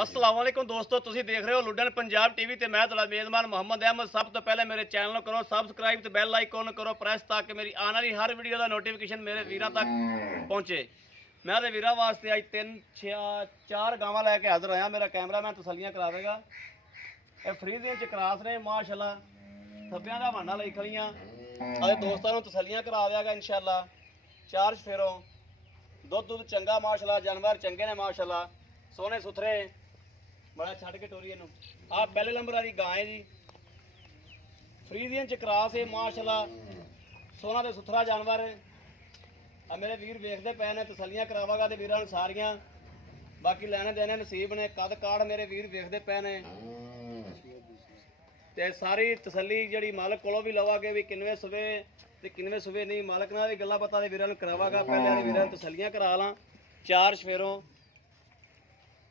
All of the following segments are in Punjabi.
अस्सलाम वालेकुम दोस्तों, तुसी देख रहे हो लुडन पंजाब टीवी ते मैं तुहाडा मेज़बान मोहम्मद अहमद। सब तो पहले मेरे चैनल को करो सबसक्राइब ते बेल आइकन करो प्रेस ताकि मेरी आने वाली हर वीडियो का नोटिफिकेशन मेरे वीरों तक पहुँचे। मैं तो वीरों वास्ते अज 3-4 गावां लैके हाजिर आया। मेरा कैमरा मैं तसलियां करा देगा। ये फ्रीजिंग च क्रास ने माशाअल्लाह, थब्बियां दा बहाना लई खड़ियां। अरे दोस्तों को तसलियां करा देगा इंशाअल्लाह। 4 फेरों दुध चंगा माशाअल्लाह, जानवर चंगे ने माशाअल्लाह, सोने सुथरे बड़ा छड़ के टोरी इनू। आ पहले नंबर वाली गां है जी, फ्रीजियन च क्रास है माशाअल्लाह, सोना ते सुथरा जानवर है। आ मेरे वीर वेखते पे ने, तसलियां करावागा ते वीरां नूं सारियां, बाकी लैने देने नसीब ने। कद काड़ मेरे वीर वेखते पे ने ते सारी तसली जिहड़ी मालक कोलों भी लवांगे भी किनवे सुबे ते किनवे सुबे नहीं, मालक नाल भी गल्लां बातां ते वीरां नूं करावागा। पहले वीरां नूं तसलियां करा लां। 4 शेरों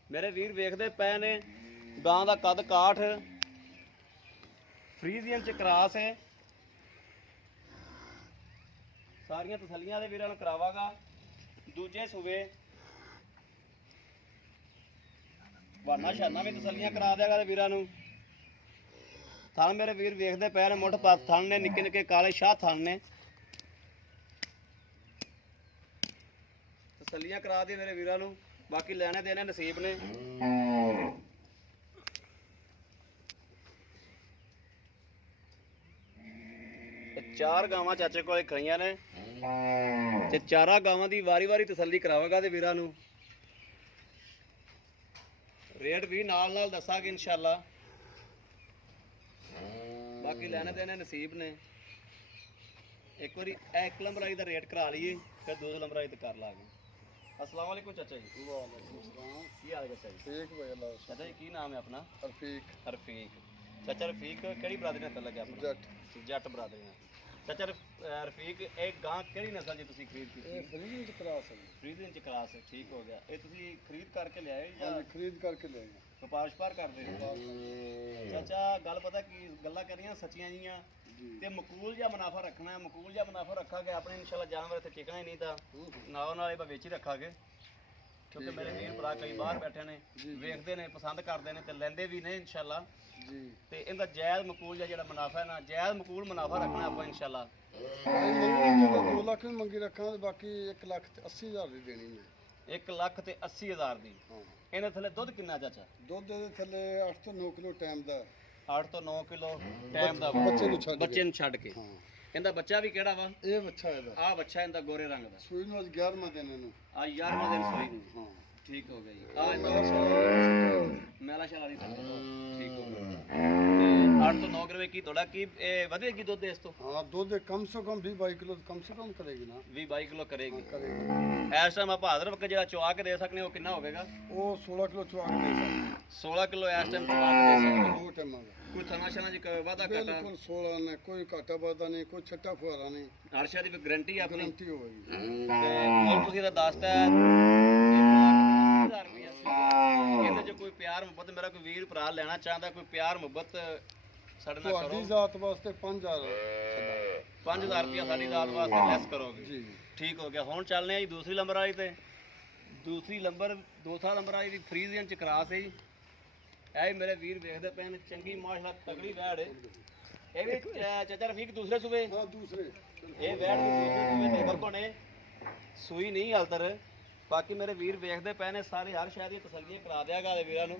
मेरे वीर वेखते पे ने। गां का कद काठ फ्रीजियन च क्रास है। सारियां तसलियां दे वीरां नूं करावागा। दूजे सूबे वाना शाना भी तसलियां करा देगा वीरां नूं। थान मेरे वीर वेखते पे ने, मुठ पत थान ने, निक्के निक्के काले शाह थान ने। तसलियां करा दी मेरे वीरां नूं, बाकी लैने देने नसीब ने। चार गावां चाचे कोल खड़ियां ने ते चारा गावां दी वारी वारी तसल्ली करावागा ते वीरां नूं। रेट भी नाल नाल दसांगे इंशाअल्लाह। बाकी लैने देने नसीब ने। एक बारी एक नंबर आई दा रेट करा लीए, फिर दूसरे नंबर आई ते कर लागे। अस्सलाम वालेकुम चाचा जी। वालेकुम सलाम। की हाल है चाचा जी? ठीक भाई अल्लाह का चाचा जी की नाम है अपना? रफीक रफीक। चाचा रफीक केड़ी बरादरी नाल लगे अपना? जट जट बरादरी नाल। चाचा रफीक एक गां केड़ी नस्ल जी तुसी खरीद की? ये फ्रीजिंग च क्रास है। फ्रीजिंग च क्रास है, ठीक हो गया। ये तुसी खरीद करके ले आए या हाँ खरीद करके ले आए। व्यापार व्यापार करदे हो? चाचा गल पता की गल्लां करियां सच्चियां जियां जी ते मकूल जिहा मुनाफा रखना है। मकूल जिहा मुनाफा रखांगे अपने इंशाल्लाह जानवर इत्थे टिकना ही नहीं तां नाल नाल ही वेच ही रखांगे। क्योंकि मेरे वीर भरा कई बाहर बैठे ने, वेखते ने, पसंद करते हैं तो लेंदे भी ने इंशाल्लाह। जी तो इनका जायज़ मकूल जिहा मुनाफा है ना, जायज़ मकूल मुनाफा रखना आप इंशाल्लाह। भाई मंगी तो 2 लाख भी मंगी रखा, बाकी 1,80,000 ਦੀ ਦੇਣੀ ਮੈਂ। 1,80,000 ਦੀ। ਹਾਂ ਇਹਦੇ ਥੱਲੇ ਦੁੱਧ ਕਿੰਨਾ ਚਾਚਾ? ਦੁੱਧ ਦੇ ਥੱਲੇ 8 ਤੋਂ 9 ਕਿਲੋ ਟਾਈਮ ਦਾ। 8 ਤੋਂ 9 ਕਿਲੋ ਟਾਈਮ ਦਾ ਬੱਚੇ ਨੂੰ ਛੱਡ ਕੇ। ਹਾਂ ਇਹਦਾ ਬੱਚਾ ਵੀ ਕਿਹੜਾ ਵਾ? ਇਹ ਬੱਚਾ ਇਹਦਾ। ਆਹ ਬੱਚਾ ਇਹਦਾ ਗੋਰੇ ਰੰਗ ਦਾ। ਸੂਈ ਨੂੰ ਅੱਜ 11ਵਾਂ ਦਿਨ ਇਹਨੂੰ। ਆ 11ਵਾਂ ਦਿਨ ਸੂਈ ਨੂੰ। ਹਾਂ ਠੀਕ ਹੋ ਗਿਆ ਜੀ। ਆ ਇਹਦਾ ਮੈਲਾ ਸ਼ਾਲਾ ਨਹੀਂ ਸਕਦਾ। ਠੀਕ ਹੋ ਗਿਆ। 8 ਤੋਂ 9 ਕਿਲੋ ਕੀ ਤੁਹਾਡਾ ਕੀ ਵਧੇਗੀ ਦੁੱਧ ਇਸ ਤੋਂ? ਹਾਂ ਦੁੱਧ ਕਮ ਸੇ ਕਮ 20-22 ਕਿਲੋ ਕਮ ਸੇ ਕਮ ਕਰੇਗੀ ਨਾ। 20-22 ਕਿਲੋ ਕਰੇਗੀ। ਕਰੇਗੀ। ਇਸ ਟਾਈਮ ਆਪਾਂ ਹਾਜ਼ਰ ਵਕਤ ਜਿਹੜਾ ਚੁਆ ਕੇ ਦੇ ਸਕਦੇ ਉਹ ਕਿੰਨਾ ਹੋਵੇਗਾ? ਉਹ 16 ਕਿਲੋ ਚਵਾ ਕੇ ਦੇ ਸਕਦੇ। 16 ਕਿਲੋ ਇਸ ਟਾਈਮ ਚੁਆ ਕੇ ਦੇ ਸਕਦੇ। ਦੋ ਟਾਈਮਾਂ ਦਾ ਕੋਈ ਥਣਾ ਸ਼ਨਾ ਜੀ ਵਾਦਾ ਘਾਟਾ? ਬਿਲਕੁਲ 16 ਨੇ, ਕੋਈ ਘਾਟਾ ਵਾਧਾ ਨਹੀਂ, ਕੋਈ ਛੱਟਾ ਫੁਹਾਰਾ ਨਹੀਂ, ਹਰਸ਼ਾ ਦੀ ਗਾਰੰਟੀ ਆਪਣੀ। ਗਰੰਟੀ ਹੋਵੇਗੀ। ਤੇ ਹੁਣ ਤੁਸੀਂ ਤਾਂ ਦੱਸਤਾ 1,20,000 ਰੁਪਇਆ ਸੀ। ਇਹਦੇ 'ਚ ਕੋਈ ਪਿਆਰ ਮੁਹੱਬਤ ਮੇਰਾ ਕੋਈ ਵੀਰ ਭਰਾ ਲੈਣਾ ਚਾਹੁੰਦਾ, ਕੋਈ ਪਿਆਰ ਮੁਹੱਬਤ ਸਾਡੇ ਨਾਲ ਤੁਹਾਡੀ ਕਰੋ। ਜ਼ਾਤ ਵਾਸਤੇ 5,000 5000 ਰੁਪਇਆ ਸਾਡੀ ਜ਼ਾਤ ਵਾਸਤੇ ਲੈਸ ਕਰੋਗੇ। ਜੀ ਠੀਕ ਹੋ ਗਿਆ। ਹੁਣ ਚੱਲਨੇ ਆ ਜੀ ਦੂਸਰੀ ਨੰਬਰ ਵਾਲੀ ਤੇ। ਦੂਸਰੀ ਦੂਸਰਾ ਨੰਬਰ ਵਾਲੀ ਦੀ ਫਰੀਜ਼ੀਅਨ ਚ ਕਰਾਸ ਹੈ ਜੀ। ਇਹ ਵੀ ਮੇਰੇ ਵੀਰ ਵੇਖਦੇ ਪਏ ਨੇ, ਚੰਗੀ ਮਾਸ਼ਾਅੱਲਾ ਤਗੜੀ ਵੈੜ ਹੈ। ਇਹ ਵੀ ਚਾਚਾ ਰਫੀਕ ਦੂਸਰੇ ਸੂਬੇ? ਹਾਂ ਦੂਸਰੇ ਇਹ ਵੈੜ ਵੀ ਦੂਸਰੇ ਸੂਬੇ ਤੇ ਵਰਗੋਂ ਨੇ, ਸੂਈ ਨਹੀਂ ਹਲਤਰ। ਬਾਕੀ ਮੇਰੇ ਵੀਰ ਵੇਖਦੇ ਪਏ ਨੇ ਸਾਰੇ, ਹਰ ਸ਼ਹਿਰ ਦੀਆਂ ਤਸੱਲੀਆਂ ਕਰਾ ਦਿਆਗਾ ਦੇ ਵੀਰਾਂ ਨੂੰ।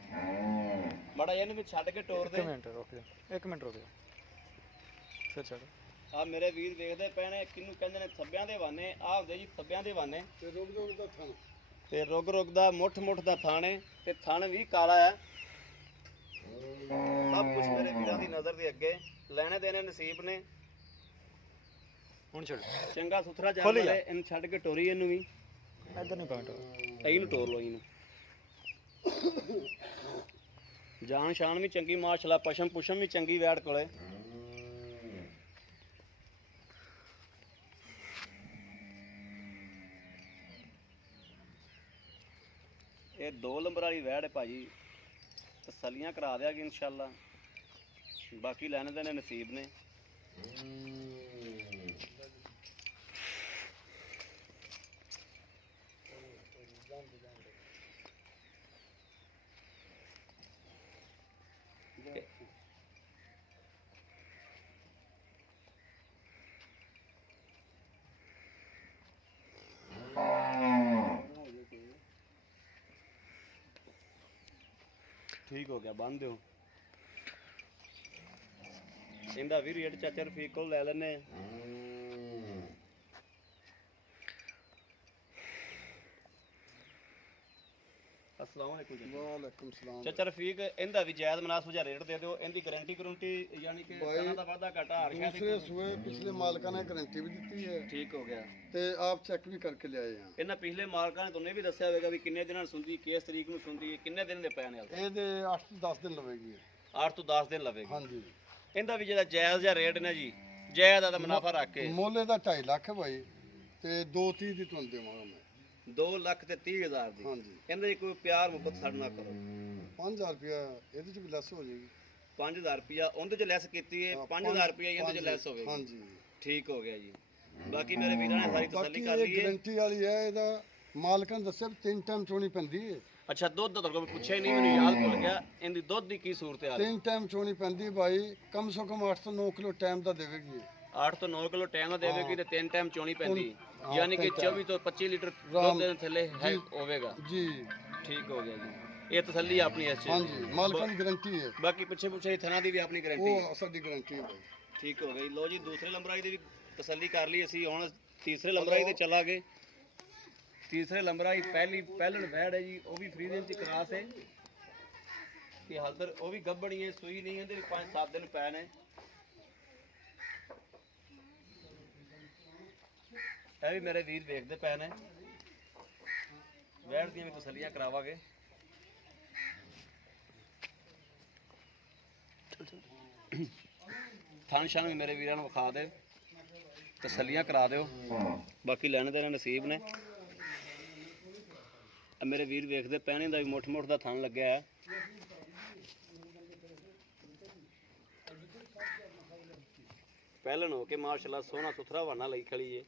ਮਾੜਾ ਇਹਨੂੰ ਵੀ ਛੱਡ ਕੇ ਟੋਰ ਦੇ। 1 ਮਿੰਟ ਰੁਕ ਜਾ ਫਿਰ ਛੱਡ। ਆ ਮੇਰੇ ਵੀਰ ਵੇਖਦੇ ਪਏ ਨੇ, ਕਿਹਨੂੰ ਕਹਿੰਦੇ ਨੇ ਥੱਬਿਆਂ ਦੇ ਵਾਨੇ। ਆ ਹੁੰਦੇ ਜੀ ਥੱਬਿਆਂ ਦੇ ਵਾਨੇ ਤੇ ਰੁਕ ਦਾ ਥਾਂ ਤੇ ਰੁਗ ਦਾ ਮੁੱਠ ਦਾ ਥਾਣੇ ਤੇ ਥਣ ਵੀ ਕਾਲਾ ਹੈ। ਸਭ ਕੁਝ ਮੇਰੇ ਵੀਰਾਂ ਦੀ ਨਜ਼ਰ ਦੇ ਅੱਗੇ, ਲੈਣੇ ਦੇਣੇ ਨਸੀਬ ਨੇ। ਹੁਣ ਛੱਡ। ਚੰਗਾ ਸੁਥਰਾ ਜਾਨਵਰ ਹੈ, ਇਹਨੂੰ ਛੱਡ ਕੇ ਟੋਰੀ ਇਹਨੂੰ ਵੀ। ਇੱਧਰ ਨਹੀਂ ਪੁਆਇੰਟ ਇਹਨੂੰ ਟੋਰ ਲੋ ਇਹਨੂੰ। ਜਾਨ ਸ਼ਾਨ ਵੀ ਚੰਗੀ ਮਾਸ਼ਾਅੱਲਾ, ਪਸ਼ਮ ਵੀ ਚੰਗੀ ਵੈੜ ਕੋਲੇ। ਇਹ 2 ਨੰਬਰ ਵਾਲੀ ਵੈੜ ਹੈ ਭਾਜੀ, ਤਸੱਲੀਆਂ ਕਰਾ ਦਿਆਂਗੇ ਇੰਸ਼ਾਅੱਲਾ। ਬਾਕੀ ਲੈਣੇ ਦੇਣੇ ਨਸੀਬ ਨੇ। ਠੀਕ ਹੋ ਗਿਆ, ਬੰਨ ਦਿਓ। ਇਹਦਾ ਵੀ ਰੇਟ ਚਾਚਾ ਰਫੀਕ ਕੋਲ ਲੈ ਲੈਨੇ ਆ। अस्सलाम वालेकुम जी। ਵਾਲੇਕੁਮ ਸਲਾਮ। ਚਾਚਾ ਰਫੀਕ, ਇਹਦਾ ਵੀ ਜਾਇਜ਼ ਮੁਨਾਸਬ ਜਿਹਾ ਰੇਟ ਦੇ ਦਿਓ। ਇਹਦੀ ਗਾਰੰਟੀ ਗਰੰਟੀ ਯਾਨੀ ਕਿ ਸਾਲਾਂ ਦਾ ਵਾਧਾ ਘਾਟਾ ਹਰ ਸ਼ੈ ਦੂਸਰੇ ਸੂਏ ਪਿਛਲੇ ਮਾਲਕਾਂ ਨੇ ਗਾਰੰਟੀ ਵੀ ਦਿੱਤੀ ਹੈ ਠੀਕ ਹੋ ਗਿਆ। ਤੇ ਆਪ ਚੈੱਕ ਵੀ ਕਰਕੇ ਲਿਆਏ ਆ। ਇਹਨਾਂ ਪਿਛਲੇ ਮਾਲਕਾਂ ਨੇ ਤੁਹਾਨੂੰ ਇਹ ਵੀ ਦੱਸਿਆ ਹੋਵੇਗਾ ਵੀ ਕਿੰਨੇ ਦਿਨਾਂ ਨੂੰ ਸੁੰਦੀ, ਕਿਸ ਤਰੀਕ ਨੂੰ ਸੁੰਦੀ, ਕਿੰਨੇ ਦਿਨ ਦੇ ਪੈਣ ਵਾਲੇ। ਇਹਦੇ 8 ਤੋਂ 10 ਦਿਨ ਲਵੇਗੀ। 8 ਤੋਂ 10 ਦਿਨ ਲਵੇਗੀ। ਹਾਂਜੀ। ਇਹਦਾ ਵੀ ਜਿਹੜਾ ਜਾਇਜ਼ ਜਿਹਾ ਰੇਟ ਨੇ ਜੀ, ਜਾਇਜ਼ ਦਾ ਮੁਨਾਫਾ ਰੱਖ ਕੇ ਮੁੱਲ ਦਾ 2.5 ਲੱਖ ਭਾਈ ਤੇ 2.30 ਦੀ ਤੁਹਾਨੂੰ ਦੇਵਾਂਗਾ ਮੈਂ। 2,30,000 ਦੀ। ਹਾਂਜੀ। ਇਹਦੇ ਕੋਈ ਪਿਆਰ ਮੁਹੱਬਤ ਸਾਡੇ ਨਾਲ ਕਰੋ। 5000 ਰੁਪਇਆ ਇਹਦੇ ਚ ਵੀ ਲੈਸ ਹੋ ਜਾਏਗੀ। 5000 ਰੁਪਇਆ ਉਹਦੇ ਚ ਲੈਸ ਕੀਤੀ ਹੈ, 5000 ਰੁਪਇਆ ਇਹਦੇ ਚ ਲੈਸ ਹੋਵੇਗੀ। ਹਾਂਜੀ ਠੀਕ ਹੋ ਗਿਆ ਜੀ। ਬਾਕੀ ਮੇਰੇ ਵੀਰਾਂ ਨੇ ਸਾਰੀ ਤਸੱਲੀ ਬਾਕੀ ਕਰ ਇਹ ਲਈ ਹੈ। ਗਾਰੰਟੀ ਵਾਲੀ ਹੈ। ਇਹਦਾ ਮਾਲਕਾਂ ਨੇ ਦੱਸਿਆ ਵੀ 3 ਟਾਈਮ ਚੋਣੀ ਪੈਂਦੀ ਹੈ। ਅੱਛਾ, ਦੁੱਧ ਦਾ ਤੁਹਾਡੇ ਕੋਲ ਪੁੱਛਿਆ ਹੀ ਨਹੀਂ, ਮੈਨੂੰ ਯਾਦ ਭੁੱਲ ਗਿਆ। ਇਹਦੀ ਦੁੱਧ ਦੀ ਕੀ ਸੂਰਤ ਹਾਲ ਹੈ? 3 ਟਾਈਮ ਚੋਣੀ ਪੈਂਦੀ ਭਾਈ। ਕਮ ਸੇ ਕਮ 8 ਤੋਂ 9 ਕਿਲੋ ਟਾਈਮ ਦਾ ਦੇਵੇਗੀ। 8 ਤੋਂ 9 ਕਿਲੋ ਟਾਈਮ ਦੇਵੇਗੀ ਤੇ 3 ਟਾਈਮ ਚੋਣੀ ਪੈਂਦੀ, ਹਾਂ, ਯਾਨੀ ਕਿ 24 ਤੋਂ 25 ਲੀਟਰ ਦੁੱਧ ਦੇ ਥੱਲੇ ਹੈ ਹੋਵੇਗਾ। ਜੀ ਠੀਕ ਹੋ ਗਿਆ ਜੀ। ਇਹ ਤਸੱਲੀ ਆਪਣੀ ਇਸ ਚੀਜ਼ ਹਾਂਜੀ, ਮਾਲਕਾਂ ਦੀ ਗਾਰੰਟੀ ਹੈ। ਬਾਕੀ ਪਿੱਛੇ ਪੁੱਛੇ ਥਣਾ ਦੀ ਵੀ ਆਪਣੀ ਗਾਰੰਟੀ ਹੈ। ਉਹ ਸਾਡੀ ਗਾਰੰਟੀ ਹੈ ਭਾਈ। ਠੀਕ ਹੋ ਗਈ। ਲੋ ਜੀ, ਦੂਸਰੇ ਲੰਬਰਾਈ ਦੀ ਵੀ ਤਸੱਲੀ ਕਰ ਲਈ ਅਸੀਂ। ਹੁਣ ਤੀਸਰੇ ਲੰਬਰਾਈ ਤੇ ਚਲਾਂਗੇ। ਤੀਸਰੇ ਲੰਬਰਾਈ ਪਹਿਲਣ ਵੈੜ ਹੈ ਜੀ, ਉਹ ਵੀ ਫ੍ਰੀ ਦੇ ਵਿੱਚ ਕਰਾਸ ਹੈ ਕਿ ਹਾਲਦਰ ਉਹ ਵੀ ਗੱਭਣੀ ਹੈ, ਸੂਈ ਨਹੀਂ, ਇਹਦੇ ਵੀ 5-7 ਦਿਨ ਪੈ ਨੇ। ਇਹ ਵੀ ਮੇਰੇ ਵੀਰ ਵੇਖਦੇ ਪਏ ਨੇ। ਵੈੜ ਦੀਆਂ ਵੀ ਤਸੱਲੀਆਂ ਕਰਾਵਾਂਗੇ। ਥਣ ਛਣ ਵੀ ਮੇਰੇ ਵੀਰਾਂ ਨੂੰ ਵਿਖਾ ਦੇ, ਤਸੱਲੀਆਂ ਕਰਾ ਦਿਓ। ਬਾਕੀ ਲੈਣੇ ਦੇਣੇ ਨਸੀਬ ਨੇ। ਮੇਰੇ ਵੀਰ ਵੇਖਦੇ ਪੈਣੇ ਦਾ ਵੀ ਮੁੱਠ ਦਾ ਥਣ ਲੱਗਿਆ ਹੈ। ਪਹਿਲਣ ਹੋ ਕੇ ਮਾਸ਼ਾਅੱਲਾ ਸੋਹਣਾ ਸੁਥਰਾ ਵਾਨਾ ਲਈ ਖੜੀ ਏ।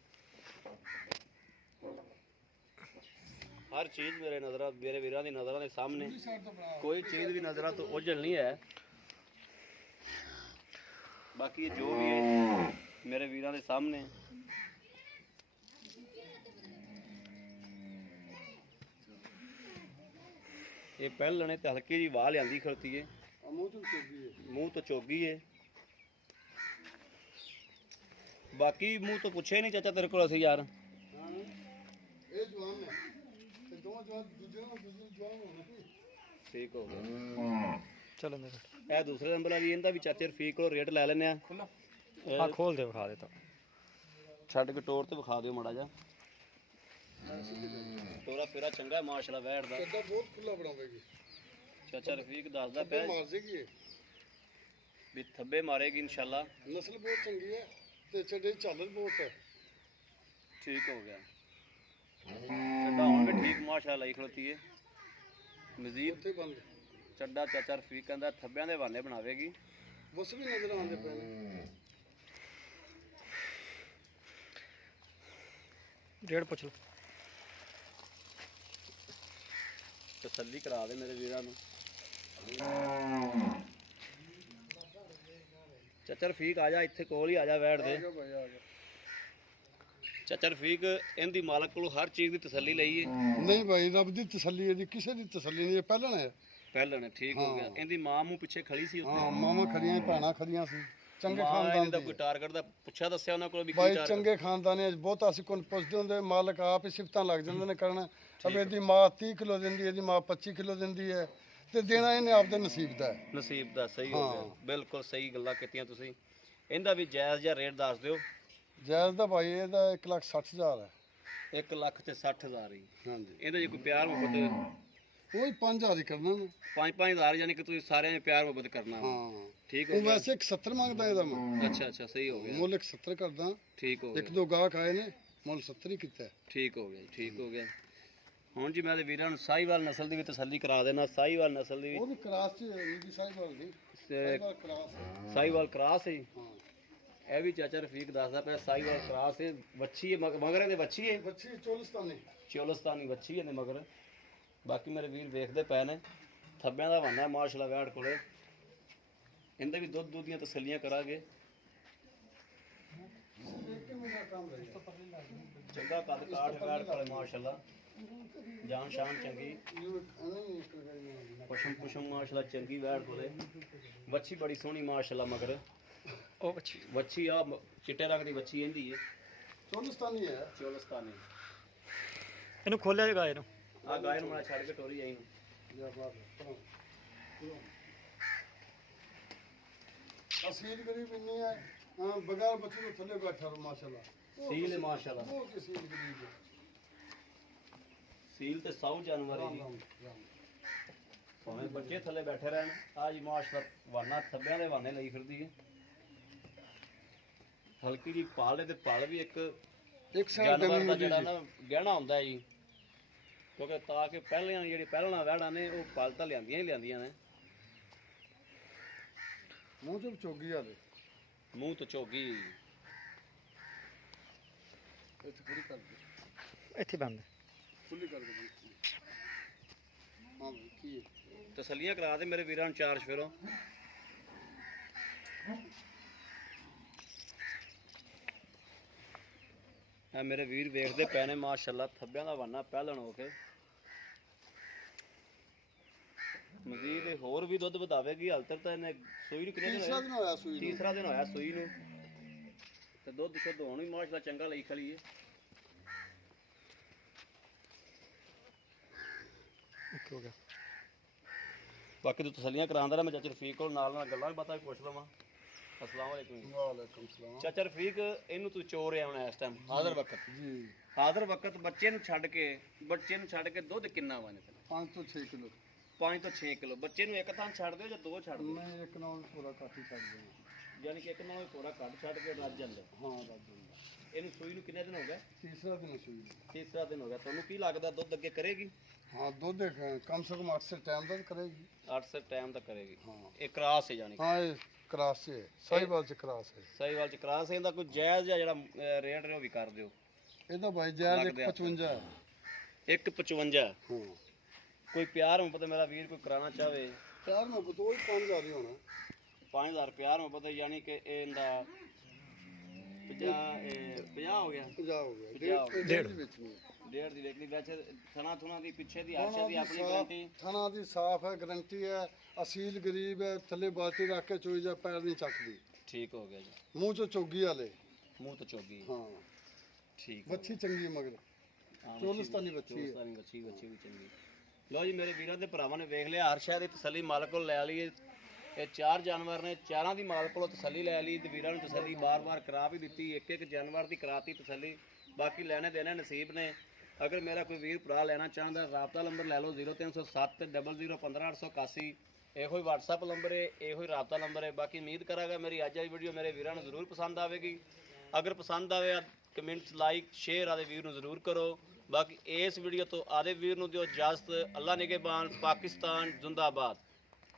ਹਰ ਚੀਜ਼ ਮੇਰੇ ਵੀਰਾਂ ਦੀ ਨਜ਼ਰਾਂ ਦੇ ਸਾਹਮਣੇ, ਕੋਈ ਚੀਜ਼ ਵੀ ਨਜ਼ਰਾਂ ਤੋਂ ਉਜਲ ਨਹੀਂ ਹੈ। ਬਾਕੀ ਜੋ ਵੀ ਹੈ ਮੇਰੇ ਵੀਰਾਂ ਦੇ ਸਾਹਮਣੇ। ਇਹ ਪਹਿਲਣੇ ਤੇ ਹਲਕੀ ਜੀ ਵਾਹ ਲਿਆਂਦੀ ਖੜਤੀ ਏ, ਮੂੰਹ ਤੋਂ ਚੋਗੀ ਏ। ਬਾਕੀ ਮੂੰਹ ਤੋਂ ਪੁੱਛੇ ਨਹੀਂ ਚਾਚਾ ਤੇਰੇ ਕੋਲ ਅਸੀਂ ਯਾਰ। ਇਹ ਜਵਾਨ ਨੇ ਤੇ ਦੋ ਜਵਾਨ ਦੂਜੇ ਜਵਾਨ ਹੋਣਾ ਸੀ। ਠੀਕ ਹੋ ਗਿਆ। ਚਲੋ ਇਹ ਦੂਸਰੇ ਨੰਬਰ ਵਾਲੀ, ਇਹਦਾ ਵੀ ਚਾਚੇ ਰਫੀਕ ਕੋਲ ਰੇਟ ਲੈ ਲੈਨੇ ਆ। ਆ ਖੋਲ ਦੇ ਵਿਖਾ ਦੇ ਤਾ ਛੱਡ ਕੇ ਟੋਰ ਤੇ ਵਿਖਾ ਦਿਓ ਮਾੜਾ ਜਾ। ਤੋਰਾ ਫੇਰਾ ਚੰਗਾ ਹੈ ਮਾਸ਼ਾਅੱਲਾ ਵੈੜ ਦਾ। ਕੱਦਾ ਬਹੁਤ ਖੁੱਲਾ ਬਣਾਵੇਗੀ। ਚਾਚਾ ਰਫੀਕ ਦੱਸਦਾ ਪਿਆ ਮਾਰ ਜੇਗੀ ਇਹ। ਵੀ ਥੱਬੇ ਮਾਰੇਗੀ ਇਨਸ਼ਾਅੱਲਾ। ਨਸਲ ਬਹੁਤ ਚੰਗੀ ਹੈ ਤੇ ਛੱਡੇ ਝਾਲਰ ਬਹੁਤ ਹੈ। ਠੀਕ ਹੋ ਗਿਆ। ਚੱਡਾ ਹੁਣ ਵੀ ਠੀਕ ਮਾਸ਼ਾਅੱਲਾ ਹੀ ਖਲੋਤੀ ਹੈ। ਮਜ਼ੀਦ ਉੱਥੇ ਬੰਦ ਚੱਡਾ ਚਾਚਾ ਰਫੀਕ ਕਹਿੰਦਾ ਥੱਬਿਆਂ ਦੇ ਬਹਾਨੇ ਬਣਾਵੇਗੀ। ਬਸ ਵੀ ਨਜ਼ਰ ਆਉਂਦੇ ਪਏ ਨੇ। ਡੇਢ ਪੁੱਛ ਲਓ। ਤਸੱਲੀ ਕਰਾ ਦੇ ਮੇਰੇ ਵੀਰਾਂ ਨੂੰ। ਚਾਚਾ ਰਫੀਕ ਆ ਜਾ, ਇੱਥੇ ਕੋਲ ਹੀ ਆ ਜਾ ਵੈੜ ਦੇ। ਭਾਈ ਆ ਗਿਆ। ਚਾਚਾ ਰਫੀਕ ਇਹਦੀ ਮਾਲਕ ਕੋਲੋਂ ਹਰ ਚੀਜ਼ ਦੀ ਤਸੱਲੀ ਲਈ ਹੈ। ਨਹੀਂ ਭਾਈ, ਰੱਬ ਦੀ ਤਸੱਲੀ ਹੈ ਜੀ, ਕਿਸੇ ਦੀ ਤਸੱਲੀ ਨਹੀਂ। ਇਹ ਪਹਿਲਾਂ ਹੈ। ਪਹਿਲਾਂ ਨੇ ਠੀਕ ਹੋ ਗਿਆ। ਇਹਦੀ ਮਾਂ ਮੂੰਹ ਪਿੱਛੇ ਖੜੀ ਸੀ ਉੱਥੇ। ਹਾਂ, ਮਾਵਾਂ ਖੜੀਆਂ ਭੈਣਾਂ ਖੜੀਆਂ ਸੀ। ਚੰਗੇ ਮਾਂ ਖਾਨਦਾਨ ਇਹਦਾ ਦੀ ਕੋਈ ਟਾਰਗੇਟ ਦਾ ਪੁੱਛਿਆ ਦੱਸਿਆ ਉਹਨਾਂ ਕੋਲ ਵੀ ਕੀ ਭਾਈ, ਟਾਰਗੇਟ? ਚੰਗੇ ਖਾਨਦਾਨ ਨੇ। ਬਹੁਤ ਅਸੀਂ ਕੋਲ ਪੁੱਛਦੇ ਹੁੰਦੇ, ਮਾਲਕ ਆਪ ਹੀ ਸਿਫਤਾਂ ਲੱਗ ਜਾਂਦੇ ਨੇ ਕਰਨ। ਅਬ ਇਹਦੀ ਮਾਂ 30 ਕਿਲੋ ਦਿੰਦੀ ਹੈ, ਇਹਦੀ ਮਾਂ 25 ਕਿਲੋ ਦਿੰਦੀ ਹੈ ਤੇ ਦੇਣਾ ਇਹਨੇ ਆਪਦੇ ਨਸੀਬ ਦਾ ਹੈ। ਨਸੀਬ ਦਾ। ਸਹੀ ਹੋ ਗਿਆ, ਬਿਲਕੁਲ ਸਹੀ ਗੱਲਾਂ ਕੀਤੀਆਂ ਤੁਸੀਂ। ਇਹਦਾ ਵੀ ਜਾਇਜ਼ ਜਿਹਾ ਰੇਟ ਦੱਸ ਦਿਓ। ਜਾਇਜ਼ ਦਾ ਭਾਈ ਇਹਦਾ 1,60,000 ਹੈ। 1,60,000 ਹੀ। ਹਾਂਜੀ, ਇਹਦੇ ਜੇ ਕੋਈ ਪਿਆਰ ਮੁਹੱਬਤ ਉਹੀ 5,000 ਹੀ ਕਰਨਾ ਨਾ। 5-5 ਯਾਨੀ ਕਿ ਤੁਸੀਂ ਸਾਰਿਆਂ ਨੇ ਪਿਆਰ ਮੁਹੱਬਤ ਕਰਨਾ ਵਾ। ਹਾਂ, ਠੀਕ ਹੋ ਉਹ ਗਿਆ। ਵੈਸੇ 1,70 ਮੰਗਦਾ ਇਹਦਾ ਮੈਂ। ਅੱਛਾ ਸਹੀ ਹੋ ਗਿਆ। ਮੁੱਲ 1,70 ਕਰਦਾ। ਠੀਕ ਹੋ ਇੱਕ ਗਿਆ। ਦੋ ਗਾਹਕ ਆਏ ਨੇ, ਮੁੱਲ 70 ਹੀ ਕੀਤਾ। ਠੀਕ ਹੋ ਗਿਆ ਜੀ, ਠੀਕ ਹੋ ਗਿਆ। ਹੁਣ ਜੀ ਮੈਂ ਤੇ ਵੀਰਾਂ ਨੂੰ ਸਾਹੀਵਾਲ ਨਸਲ ਦੀ ਵੀ ਤਸੱਲੀ ਕਰਾ ਦੇਣਾ। ਸਾਹੀਵਾਲ ਨਸਲ ਦੀ ਉਹ ਵੀ ਕਰਾਸ ਚ ਨੀਲੀ ਸਾਹਿਬਾਲ ਦੀ। ਸਾਹਿਬਾਲ ਕਰਾਸ। ਸਾਹੀਵਾਲ ਕਰਾਸ ਹੈ। ਹਾਂ, ਇਹ ਵੀ ਚਾਚਾ ਰਫੀਕ ਦੱਸਦਾ ਪਿਆ ਸਾਹੀਵਾਲ ਕਰਾਸ ਹੈ। ਵੱਛੀ ਹੈ ਮਗਰ ਇਹਦੇ ਵੱਛੀ ਹੈ, ਬੱਚੀ ਚੋਲਿਸਤਾਨੀ। ਚੋਲਸਤਾਨੀ ਵੱਛੀ ਇਹਦੇ ਮਗਰ। ਬਾਕੀ ਮੇਰੇ ਵੀਰ ਵੇਖਦੇ ਪਏ ਨੇ। ਥੱਬਿਆਂ ਦਾ ਬਹਾਨਾ ਮਾਸ਼ਾਅੱਲਾ ਵੈੜ ਕੋਲੇ। ਇਹਦੇ ਵੀ ਦੁੱਧ ਦੀਆਂ ਤਸੱਲੀਆਂ ਕਰਾਂਗੇ। ਚੰਗਾ ਕੱਦ ਕਾਠ ਕਾਠ ਵਾਲੇ ਮਾਸ਼ਾਅੱਲਾ, ਜਾਨ ਸ਼ਾਨ ਚੰਗੀ, ਪਸ਼ਮ ਪੁਸ਼ਮ ਮਾਸ਼ਾਅੱਲਾ ਚੰਗੀ ਵੈੜ ਕੋਲੇ। ਵੱਛੀ ਬੜੀ ਸੋਹਣੀ ਮਾਸ਼ਾਅੱਲਾ, ਮਗਰ ਉਹ ਬੱਚੀ ਵੱਛੀ ਆ ਚਿੱਟੇ ਰੰਗ ਦੀ ਵੱਛੀ ਇਹਦੀ ਹੈ, ਚੋਲਿਸਤਾਨੀ ਹੈ। ਚੋਲਸਤਾਨੀ। ਇਹਨੂੰ ਖੋਲਿਆ ਜਗਾ ਇਹਨੂੰ। ਆ ਗਾਇ ਨੂੰ ਮੈਂ ਛੱਡ ਕੇ ਟੋਰੀ ਆਈ ਨੂੰ। ਅਸੀਲ ਗਰੀਬ ਇੰਨੀ ਹੈ, ਬਗੈਰ ਬੱਚੇ ਤੋਂ ਥੱਲੇ ਬੈਠਾ ਰੋ ਮਾਸ਼ਾਅੱਲਾ। ਸੀਲ ਹੈ ਮਾਸ਼ਾਅੱਲਾ, ਬਹੁਤ ਅਸੀਲ ਗਰੀਬ ਹੈ। ਸੀਲ ਤੇ ਸੌ ਜਾਨਵਰ ਹੈ ਜੀ। ਭਾਵੇਂ ਬੱਚੇ ਥੱਲੇ ਬੈਠੇ ਰਹਿਣ। ਆ ਜੀ ਮਾਸ਼ਾਅੱਲਾ ਵਾਨਾ ਥੱਬਿਆਂ ਦੇ ਵਾਨੇ ਲਈ ਫਿਰਦੀ ਹੈ। ਹਲਕੀ ਜੀ ਪਾਲੇ ਤੇ ਪਲ ਵੀ ਇੱਕ ਇੱਕ ਸਾਲ ਜਾਨਵਰ ਦਾ ਜਿਹੜਾ ਨਾ ਗਹਿਣਾ ਹੁੰਦਾ ਹੈ ਜੀ, ਕਿਉਂਕਿ ਤਾਂ ਕਿ ਪਹਿਲੀਆਂ ਜਿਹੜੀ ਪਹਿਲਾਂ ਵਹਿੜਾਂ ਨੇ ਉਹ ਪਲ ਤਾਂ ਲਿਆਂਦੀਆਂ ਨੇ। ਮੂੰਹ ਚ ਚੋਗੀ ਆਲੇ ਮੂੰਹ ਤੋਂ ਝੋਗੀ। ਇੱਥੇ ਪੂਰੀ ਕਰ ਦੇ, ਇੱਥੇ ਬੰਦ। ਖੁੱਲੀ ਕਰ ਦੇ। ਹਾਂ ਕੀ ਹੈ? ਤਸੱਲੀਆਂ ਕਰਾ ਦੇ ਮੇਰੇ ਵੀਰਾਂ ਨੂੰ ਚਾਰ ਸ਼ਫੇਰੋਂ। ਆ ਮੇਰੇ ਵੀਰ ਵੇਖਦੇ ਪਏ ਨੇ ਮਾਸ਼ਾਅੱਲਾ, ਥੱਬਿਆਂ ਦਾ ਵਾਨਾ ਪਹਿਲਣ ਹੋ ਕੇ। ਮਜ਼ੀਦ ਇਹ ਹੋਰ ਵੀ ਦੁੱਧ ਵਧਾਵੇਗੀ। ਹਾਲ ਤੱਕ ਤਾਂ ਇਹਨੇ ਸੂਈ ਨੂੰ ਕਿੰਨੇ ਦਿਨ ਤੀਸਰਾ ਦਿਨ ਹੋਇਆ ਸੂਈ ਨੂੰ। ਤੀਸਰਾ ਦਿਨ ਹੋਇਆ ਸੂਈ ਨੂੰ, ਤੇ ਦੁੱਧ ਸ਼ੁੱਧ ਹੋਣ ਵੀ ਮਾਸ਼ਾਅੱਲਾ ਚੰਗਾ ਲਈ ਖਲੀ ਹੈ। ਇੱਕ ਹੋ ਗਿਆ। ਬਾਕੀ ਤੂੰ ਤਸੱਲੀਆਂ ਕਰਾਉਂਦਾ ਰਹਾ। ਮੈਂ ਚਾਚਾ ਰਫੀਕ ਕੋਲ ਨਾਲ ਨਾਲ ਗੱਲਾਂ ਵੀ ਬਾਤਾਂ ਵੀ ਪੁੱਛ ਲਵਾਂ। ਅਸਲਾਮ ਵਾਲੇਕੁਮ। ਵਾਲੇਕੁਮ ਸਲਾਮ ਚਾਚਾ ਰਫੀਕ, ਇਹਨੂੰ ਤੂੰ ਚੋਰ ਰਿਹਾ ਹੁਣ ਇਸ ਟਾਈਮ ਹਾਜ਼ਰ ਵਕਤ। ਜੀ। ਹਾਜ਼ਰ ਵਕਤ ਬੱਚੇ ਨੂੰ ਛੱਡ ਕੇ ਦੁੱਧ ਕਿੰਨਾ ਵਾ ਨੇ? 5 ਤੋਂ 6 ਕਿਲੋ। 5 ਤੋਂ 6 ਕਿਲੋ। ਬੱਚੇ ਨੂੰ ਇੱਕ ਥਾਂ ਛੱਡ ਦਿਓ ਜਾਂ ਦੋ ਛੱਡ ਦਿਓ? ਮੈਂ ਇੱਕ ਨਾਲ ਥੋੜਾ ਘੱਟ ਹੀ ਛੱਡ ਦਿਆਂ। ਯਾਨੀ ਕਿ ਇੱਕ ਨਾਲ ਥੋੜਾ ਘੱਟ ਛੱਡ ਕੇ ਰੱਜ ਜਾਂਦਾ। ਹਾਂ ਰੱਜ ਜਾਂਦਾ। ਇਹਨੂੰ ਸੂਈ ਨੂੰ ਕਿੰਨੇ ਦਿਨ ਹੋ ਗਏ? ਤੀਸਰਾ ਦਿਨ ਸੂਈ ਨੂੰ। ਤੀਸਰਾ ਦਿਨ ਹੋ ਗਿਆ। ਤੁਹਾਨੂੰ ਕੀ ਲੱਗਦਾ ਦੁੱਧ ਅੱਗੇ ਕਰੇਗੀ? ਹਾਂ ਦੁੱਧ ਕਮ ਸੇ ਕਮ 8 ਸੇ ਟਾਈਮ ਤੱਕ ਕਰੇਗੀ। 8 ਸੇ ਟਾਈਮ ਤੱਕ ਕਰੇਗੀ। ਹਾਂ ਇਹ ਕਰਾਸ ਹੈ ਯਾਨੀ ਕਿ। ਹਾਂ ਇਹ ਕਰਾਸ ਹੈ, ਸਾਹੀਵਾਲ ਚ ਕਰਾਸ ਹੈ। ਸਾਹੀਵਾਲ ਚ ਕਰਾਸ ਹੈ। ਇਹਦਾ ਕੋਈ ਜਾਇਜ਼ ਜਾਂ ਜਿਹੜਾ ਰੇਟ ਹੈ ਉਹ ਵੀ ਕਰ ਦਿਓ। ਇਹਦਾ ਭਾਈ ਜਾਇਜ਼ ਲੱਗਦੇ ਹੱਥ। 155 155। ਹਾਂ ਕੋਈ ਪਿਆਰ ਮੁਹੱਬਤ ਮੇਰਾ ਵੀਰ ਕੋਈ ਕਰਾਉਣਾ ਚਾਹਵੇ, ਚਾਰ ਮੈਂ ਬਤੋਲ 5000 ਹੀ ਹੋਣਾ। 5000 ਪਿਆਰ ਮੁਹੱਬਤ ਯਾਨੀ ਕਿ ਇਹਦਾ 50 ਹੋ ਗਿਆ। 50 ਹੋ ਗਿਆ। 50 ਡੇਢ ਦੀ ਵੇਚਣੀ ਹੈ। ਡੇਢ ਦੀ ਵੇਖਣੀ। ਵੈਸੇ ਥਣਾ ਥੁਣਾ ਦੀ ਪਿੱਛੇ ਦੀ ਆਸ਼ੇ ਦੀ ਆਪਣੀ ਗਾਰੰਟੀ। ਥਣਾ ਦੀ ਸਾਫ ਹੈ, ਗਰੰਟੀ ਹੈ। ਅਸੀਲ ਗਰੀਬ ਹੈ, ਥੱਲੇ ਬਾਲਟੀ ਰੱਖ ਕੇ ਚੋਈ ਜਾ, ਪੈਰ ਨਹੀਂ ਚੱਕਦੀ। ਠੀਕ ਹੋ ਗਿਆ ਜੀ। ਮੂੰਹ ਚੋਂ ਚੋਗੀ ਵਾਲੇ। ਮੂੰਹ ਤੋਂ ਚੋਗੀ। ਹਾਂ ਠੀਕ। ਵੱਛੀ ਚੰਗੀ ਹੈ ਮਗਰ। ਚੋਲਿਸਤਾਨੀ ਵੱਛੀ ਹੈ। ਚੋਲਿਸਤਾਨੀ ਵੱਛੀ ਵੀ ਚੰਗੀ। ਲਓ ਜੀ ਮੇਰੇ ਵੀਰਾਂ ਤੇ ਭਰਾਵਾਂ ਨੇ ਵੇਖ ਲਿਆ। ਹਰ ਸ਼ਹਿਰ ਦੀ ਤਸੱਲੀ ਮਾਲਕ ਕੋਲ ਲੈ ਲਈ। ਇਹ ਚਾਰ ਜਾਨਵਰ ਨੇ, ਚਾਰਾਂ ਦੀ ਮਾਲਕ ਕੋਲੋਂ ਤਸੱਲੀ ਲੈ ਲਈ ਤੇ ਵੀਰਾਂ ਨੂੰ ਤਸੱਲੀ ਬਾਰ-ਬਾਰ ਕਰਾ ਵੀ ਦਿੱਤੀ। ਇੱਕ ਇੱਕ ਜਾਨਵਰ ਦੀ ਕਰਾਤੀ ਤਸੱਲੀ। ਬਾਕੀ ਲੈਣੇ ਦੇਣੇ ਨਸੀਬ ਨੇ। ਅਗਰ ਮੇਰਾ ਕੋਈ ਵੀਰ ਭਰਾ ਲੈਣਾ ਚਾਹੁੰਦਾ, ਰਾਬਤਾ ਨੰਬਰ ਲੈ ਲਓ 0307 00 15881। ਇਹੋ ਹੀ WhatsApp ਨੰਬਰ ਹੈ, ਇਹੋ ਹੀ ਰਾਬਤਾ ਨੰਬਰ ਹੈ। ਬਾਕੀ ਉਮੀਦ ਕਰਾਂਗਾ ਮੇਰੀ ਅੱਜ ਵਾਲੀ ਵੀਡੀਓ ਮੇਰੇ ਵੀਰਾਂ ਨੂੰ ਜ਼ਰੂਰ ਪਸੰਦ ਆਵੇਗੀ। ਅਗਰ ਪਸੰਦ ਆਵੇ ਕਮੈਂਟਸ ਲਾਈਕ ਸ਼ੇਅਰ ਆਦੇ ਵੀਰ ਨੂੰ ਜ਼ਰੂਰ ਕਰੋ। ਬਾਕੀ ਇਸ ਵੀਡੀਓ ਤੋਂ ਆਦੇ ਵੀਰ ਨੂੰ ਦਿਓ ਇਜਾਜ਼ਤ। ਅੱਲਾ ਨਿਗਹਿਬਾਨ। ਪਾਕਿਸਤਾਨ ਜ਼ਿੰਦਾਬਾਦ।